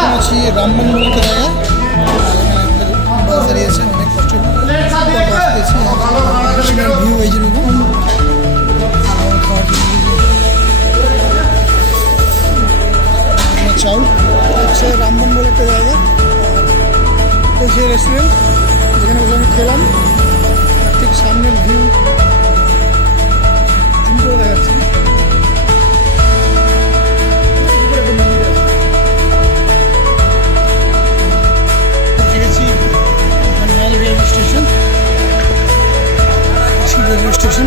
আছি রামবন বলে একটা জায়গা, বাস দাঁড়িয়েছে, অনেক কষ্ট বাস পেয়েছি। ভিউ এই জন্য খাওয়ার চাউল হচ্ছে রামবন বলে একটা জায়গা, হচ্ছে রেস্টুরেন্ট যেখানে বসে আমি খেলাম। ঠিক সামনের ভিউ সুন্দর দেখাচ্ছি। রেলওয়ে স্টেশন, রেলওয়ে স্টেশন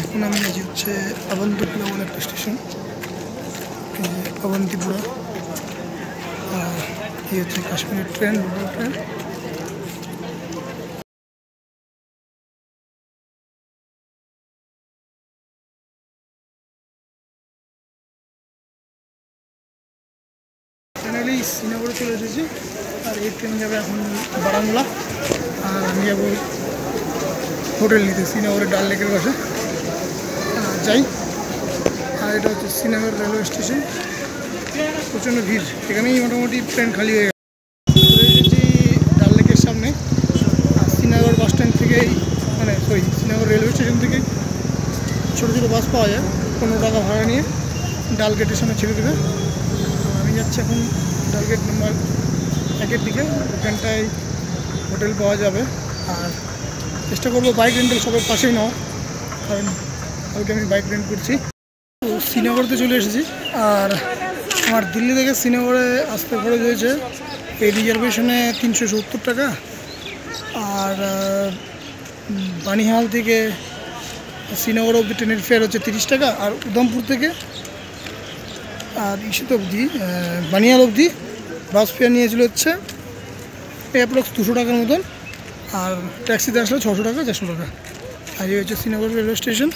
এখন আমি যে হচ্ছে অবন্তিপুরা বলে একটা স্টেশন, অবন্তিপুরা। আর এই হচ্ছে কাশ্মীরের ট্রেন, লোকাল ট্রেন। ফাইনালি শ্রীনগরে চলে এসেছি। আর এই ট্রেন যাবে এখন বারামুলা, আর আমি যাবো হোটেল নিতে শ্রীনগরের ডাল লেকের পাশে যাই। আর এটা হচ্ছে শ্রীনগর রেলওয়ে স্টেশন, প্রচণ্ড ভিড়, এখানেই মোটামুটি ট্রেন খালি হয়ে গেছে। এসেছি ডাল লেকের সামনে। আর শ্রীনগর বাস স্ট্যান্ড থেকেই শ্রীনগর রেলওয়ে স্টেশন থেকে ছোটো ছোটো বাস পাওয়া যায়, 15 টাকা ভাড়া নিয়ে ডাল গেটের সামনে ছেড়ে দেবে। আমি যাচ্ছি এখন ডাল গেট নাম্বার 1-এর দিকে, ওখানটায় হোটেল পাওয়া যাবে। আর চেষ্টা করবো বাইক রেন্টাল সবার পাশেই নাও, কারণ কালকে আমি বাইক রেন্ট করছি। তো শ্রীনগরতে চলে এসেছি। আর আমার দিল্লি থেকে শ্রীনগরে আসতে খরচ হয়েছে এই রিজার্ভেশনে 370 টাকা। আর বানিহাল থেকে শ্রীনগর অবধি ট্রেনের ফেয়ার হচ্ছে 30 টাকা। আর উধমপুর থেকে আর ইস্যুতে অবধি বানিহাল অবধি বাস ফেয়ার নিয়েছিল হচ্ছে অ্যাপ্রক্স 200 টাকার মতন। আর ট্যাক্সিতে আসলে 600 টাকা 400 টাকা। আর এই হচ্ছে শ্রীনগর রেলওয়ে স্টেশন।